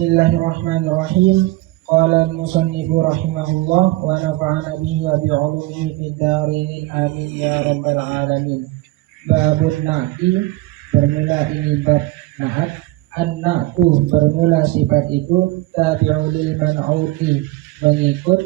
Bismillahirrahmanirrahim. Qala al-musannifu rahimahullah wa nafa'ana bihi wa bi'ulumihi fid dharain amin ya rabbal alamin. Babun na'ti, bermula ini bab na'at. An-na'tu, bermula sifat itu tabi'u lil man'uti, mengikut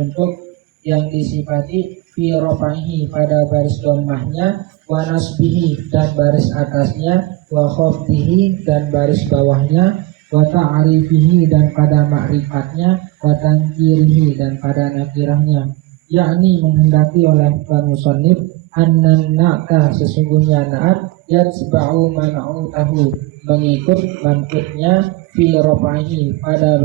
untuk yang disifati fi rafahi, pada baris dhammahnya, wa nasbihi, dan baris atasnya, wa khafdihi, dan baris bawahnya, wa ta'rifihi, dan pada ma'rifatnya, wa tankirihi, dan pada nakirahnya. Yakni menghendaki oleh musannif annan na'ta, sesungguhnya na'at yatsba'u man'utahu, mengikut man'utnya fi rafahi, pada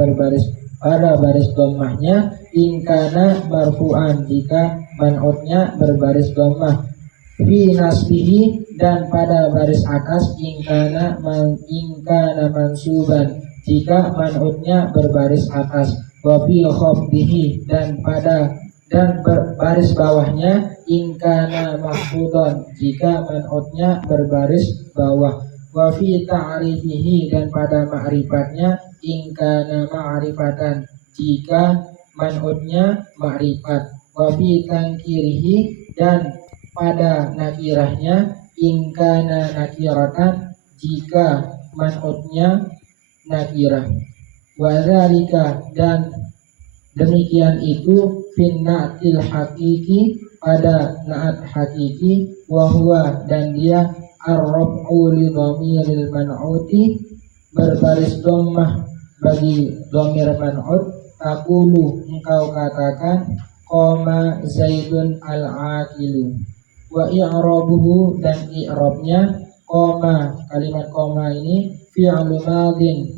baris dhammahnya, ingkana marfu'an, jika man'utnya berbaris dhammah, fi nasbihi, dan pada baris atas ingkana mansuban, jika man'utnya berbaris atas, wa fi khafdihi, dan baris bawahnya ingkana mahfudan, jika man'utnya berbaris bawah, wa fi ta'rifihi, dan pada ma'rifatnya ingkana ma'rifatan, jika man'utnya ma'rifat, wa fi tankirihi, dan pada nakirahnya ingkana nakiratan, jika man'utnya nakirah. Wa dzalika, dan demikian itu fin na'til hakiki, pada na'at hakiki, wa huwa, dan dia ar-raf'u li dhamiril man'uti, berbaris dhammah bagi dhamir man'ut. Taqulu, engkau katakan, qoma zaidun al-aqilu. Wa i'rabuhu, dan i'rabnya qoma, kalimat qoma ini fi'lu madin,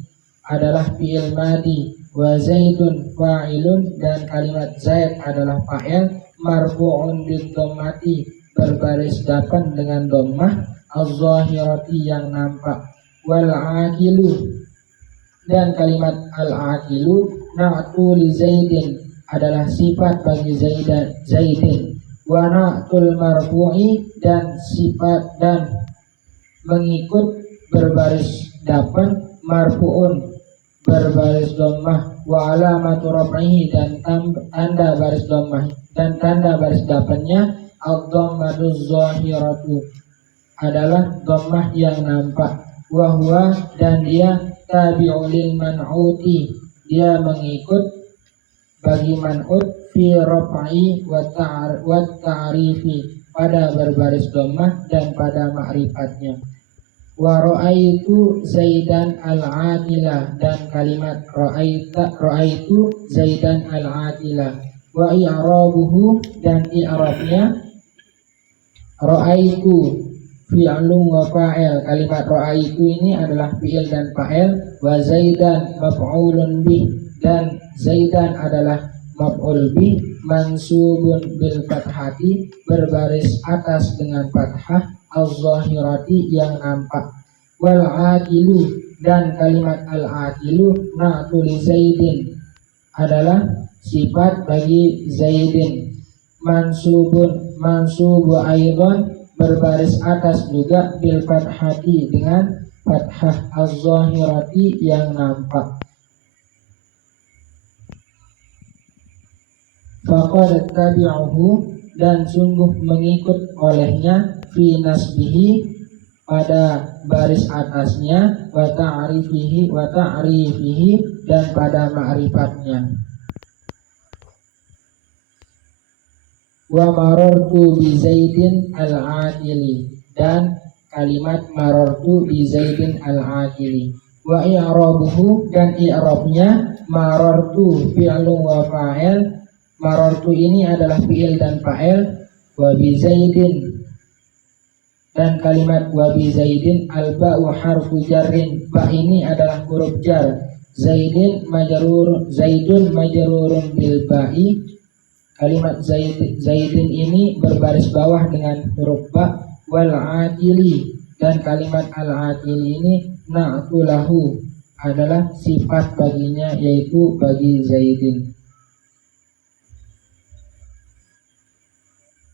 adalah fi'il madi, wa zaidun fa'ilun, dan kalimat zaid adalah fa'il, marfu'un bid dhammati, berbaris dapan dengan dhammah, az-zahirati, yang nampak, wal aqilu, dan kalimat al-aqilu na'tu li zaidin, adalah sifat bagi zaidin, wa na'tul marfu'i, dan sifat dan mengikut berbaris dapan, marfu'un, berbaris dhammah, wa alamatu raf'ihi, dan tanda baris dhammah, dan tanda baris dapannya ad-dhammatuz zahiratu, adalah dhammah yang nampak, wa huwa, dan dia tabi'u lil man'uti, dia mengikut bagi man'ut fi raf'i wa ta'rifi, pada berbaris dhammah dan pada ma'rifatnya. Wa ra'aitu zaidan al-aqila, dan kalimat ra'aitu zaidan al-aqila, wa i'rabuhu, dan i'rabnya ra'aitu fi'lun wa fa'il, kalimat ra'aitu ini adalah fi'il dan fa'il, wa zaidan maf'ulun bih, dan zaidan adalah maf'ul bih, mansubun bil fathati, berbaris atas dengan fathah, az-zahirati, yang nampak, wal aqilu, dan kalimat al-aqilu na'tu li zaidin, adalah sifat bagi zaidin, mansubu aidan, berbaris atas juga bil fathati, dengan fathah, az-zahirati, yang nampak. Faqad tabi'uhu, dan sungguh mengikut olehnya, fi nasbihi, pada baris atasnya, wa ta'rifihi, dan pada ma'rifatnya. Wa marartu bi zaidin al-aqili, dan kalimat marartu bi zaidin al-aqili, wa i'rabuhu, dan i'rabnya marartu fi'lun wa fa'il, marartu ini adalah fi'il dan fa'il, wa bi zaidin, dan kalimat wa bi zaidin al-ba'u harfu jarrin, ba ini adalah huruf jar, zaidun majrurun bil ba'i, kalimat zaidin ini berbaris bawah dengan huruf ba, wal aqili, dan kalimat al-aqili ini na'tu lahu, adalah sifat baginya, yaitu bagi zaidin.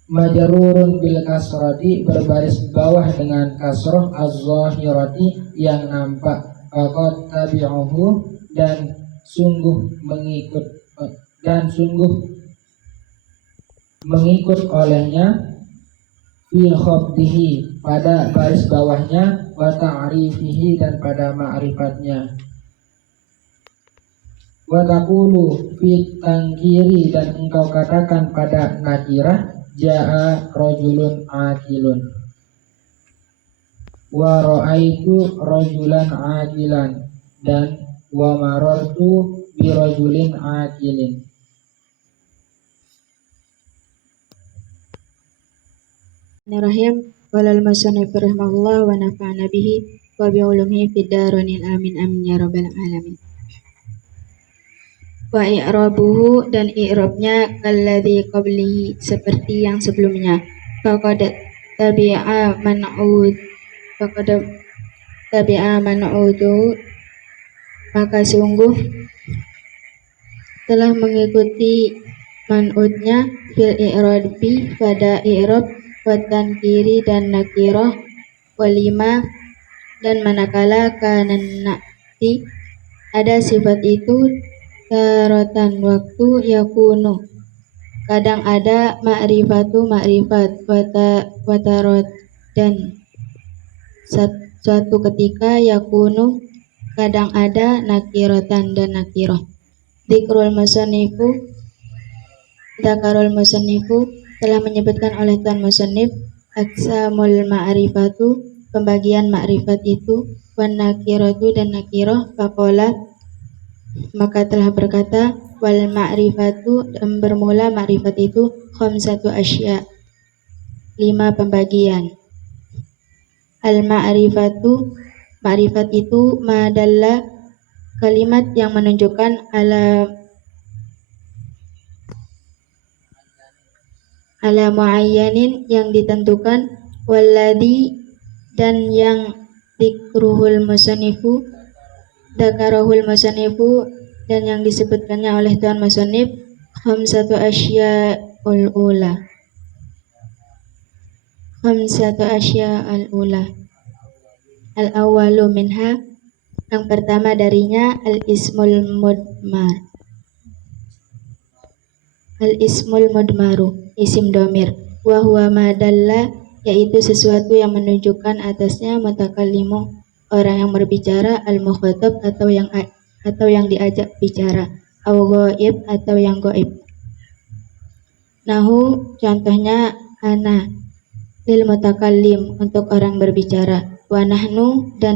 Majrurun bil kasrati, berbaris bawah dengan kasroh, az-zahirati, yang nampak, faqad tabi'ahu dan sungguh mengikut olehnya fi khabdihi pada baris bawahnya wa ta'rifihi dan pada ma'rifatnya wa taqulu fi tangkiri dan engkau katakan pada nakirah ja'a rajulun akilun wa ra'aitu rajulan akilan dan wa marartu bi rajulin akilin. Bismillahirrahmanirrahim. Walal musannif rahimahullah wa nafa'ana bihi wa bi ulumihi fid dharain amin amin ya rabbal alamin. Wa i'rabuhu dan i'rabnya kalladzi qablihi seperti yang sebelumnya. Faqad tabi'a man'udu maka sungguh telah mengikuti man'udnya fil i'rabi pada i'rab wa tankiri dan nakirah walima dan manakala kana na'ti ada sifat itu taratan waktu yakunu kadang ada ma'rifatu ma'rifat watarot dan suatu ketika yakunu kadang ada nakiratan dan nakirah. Dzikrul musannifu telah menyebutkan oleh Tuan Musannif aqsamul ma'rifatu pembagian ma'rifat itu wan nakiratu dan nakirah faqala maka telah berkata wal ma'rifatu dan bermula ma'rifat itu khamsatu asya 5 pembagian. Al ma'rifatu ma'rifat itu madalla kalimat yang menunjukkan ala muayyanin yang ditentukan walladhi dan yang dzikrahul musannifu dan yang disebutkannya oleh Tuan Musannif khamsatu asya'ul ula al awwalu minha yang pertama darinya al ismul mudmaru isim domir wa huwa madalla yaitu sesuatu yang menunjukkan atasnya mutakallimu orang yang berbicara al mukhatab atau yang diajak bicara au ghaib atau yang ghaib. Nahu contohnya ana lil mutakallim untuk orang berbicara wa nahnu dan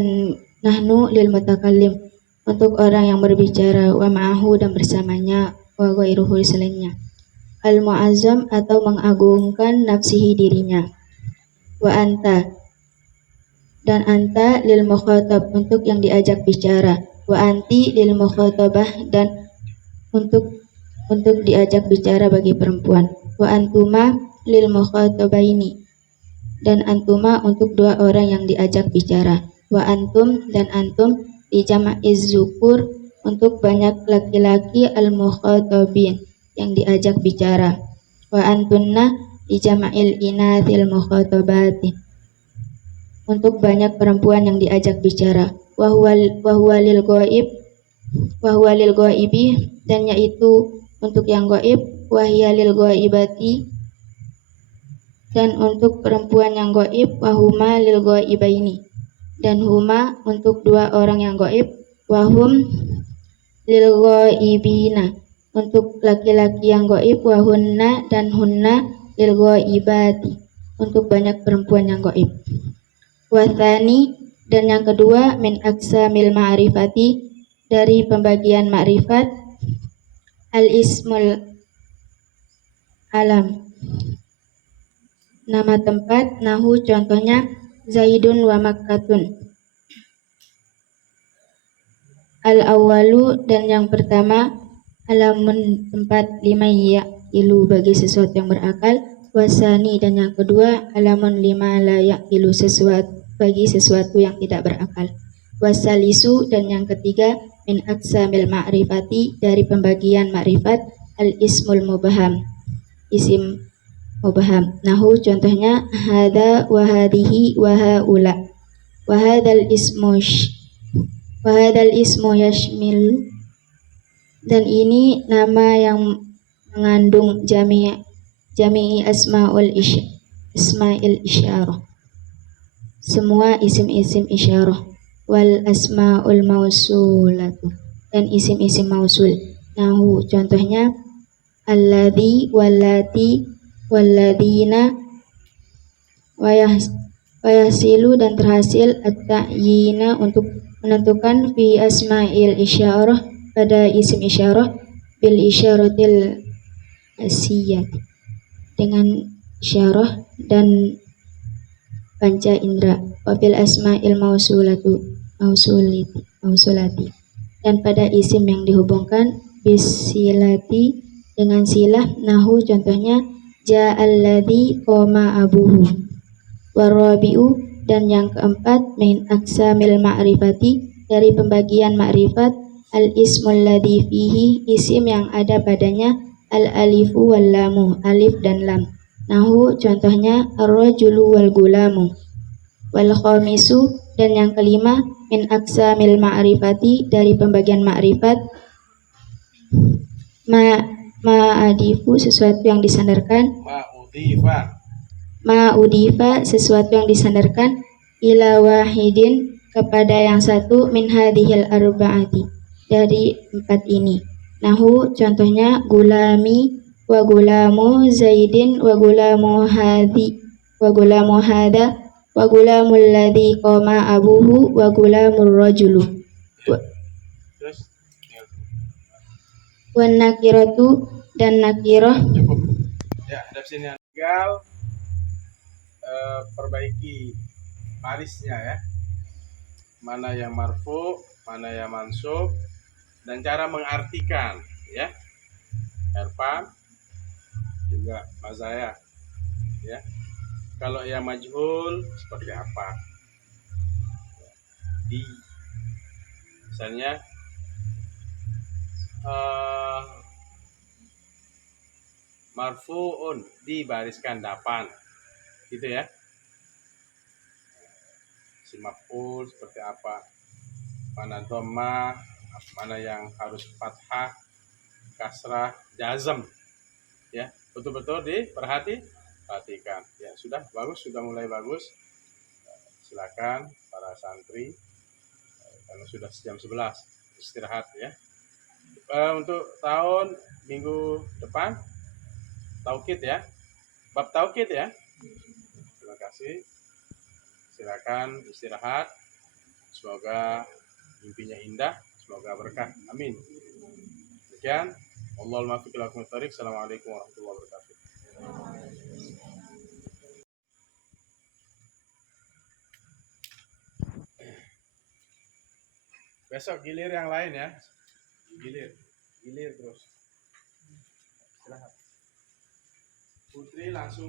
nahnu lil mutakallim untuk orang yang berbicara wa ma'ahu dan bersamanya wa ghairuhu selainnya. Al mu'azzam atau mengagungkan nafsihi dirinya. Wa anta dan anta lil mukhatab untuk yang diajak bicara. Wa anti lil mukhatabah dan untuk diajak bicara bagi perempuan. Wa antuma lil mukhatabaini dan antuma untuk 2 orang yang diajak bicara. Wa antum dan antum di jama'iz zukur untuk banyak laki-laki al mukhatabin yang diajak bicara. Wa antunna di jama'il inathil mukhatabati untuk banyak perempuan yang diajak bicara. Wa huwa lil ghaibi dan yaitu untuk yang ghaib. Wa hiya lil ghaibati dan untuk perempuan yang ghaib. Wa huma lil ghaibaini dan huma untuk 2 orang yang ghaib. Wa hum lil ghaibina untuk laki-laki yang ghaib. Wa hunna dan hunna lil ghaibati untuk banyak perempuan yang ghaib. Wa tsani dan yang kedua min aqsamil ma'rifati dari pembagian ma'rifat al ismul alam nama tempat nahu contohnya Zaidun wa Makkatun. Al awwalu dan yang pertama alamun tempat lima ya ilu bagi sesuatu yang berakal. Wasani dan yang kedua alamun lima layak ilu bagi sesuatu yang tidak berakal. Wasalisu dan yang ketiga min aqsamil ma'rifati dari pembagian ma'rifat al ismul mubham isim mubham. Nahu contohnya hada wa hadihi wa haula wa hadzal ismu Wa hadzal ismu yashmil, dan ini nama yang mengandung jami'i asma'il isyarah, semua isim-isim isyarah, wal asma'ul mausulatu, dan isim-isim mausul. Nahu, contohnya alladzi, wallati, walladina, wayasilu, dan terhasil at-ta'yina, untuk menentukan fi asma'il isyarah, pada isim isyarah, bil isyaratil asiyah, dengan isyarah dan panca indera, wabil asma'il mausulati, dan pada isim yang dihubungkan bisilati, dengan silah. Nahu, contohnya ja'alladzi qoma abuhu. Warabi'u, dan yang keempat, min aqsamil ma'rifati, dari pembagian ma'rifat, al ismul ladzi fihi, isim yang ada padanya al alifu wal lamu, alif dan lam. Nahu, contohnya ar-rajulu wal gulamu. Wal khamisu, dan yang kelima, min aqsamil ma'rifati, dari pembagian ma'rifat, ma'adifu, sesuatu yang disandarkan, ma'udifa, sesuatu yang disandarkan, ila wahidin, kepada yang satu, min hadhil arba'ati, dari empat ini. Nahu, contohnya gulami wa gulamu zaidin wa gulamu hadha wa gulamul ladzi qama abuhu wa gulamur rajulu. Terus Wan nakiratu, dan nakirah. cukup. Ya, hadap sini. Tinggal perbaiki barisnya ya. Mana yang marfu, mana yang mansub, dan cara mengartikan ya. Erfan juga mazaya ya. Kalau yang majhul seperti apa? Di misalnya marfuun, dibariskan 8 gitu ya. Si maf'ul seperti apa, mana dhamma, mana yang harus fathah, kasrah, jazm ya, betul-betul diperhatikan ya. Sudah bagus, sudah mulai bagus. Silakan para santri, karena sudah jam 11 istirahat ya. Untuk tahun minggu depan taukid ya, bab taukid ya. Terima kasih. Silakan istirahat. Semoga mimpinya indah, semoga berkah. Amin. Demikian. Wallahul muwaffiq ila aqwamit thoriq. Assalamualaikum warahmatullahi wabarakatuh. Besok gilir yang lain ya. Gilir terus. Istirahat. Putri langsung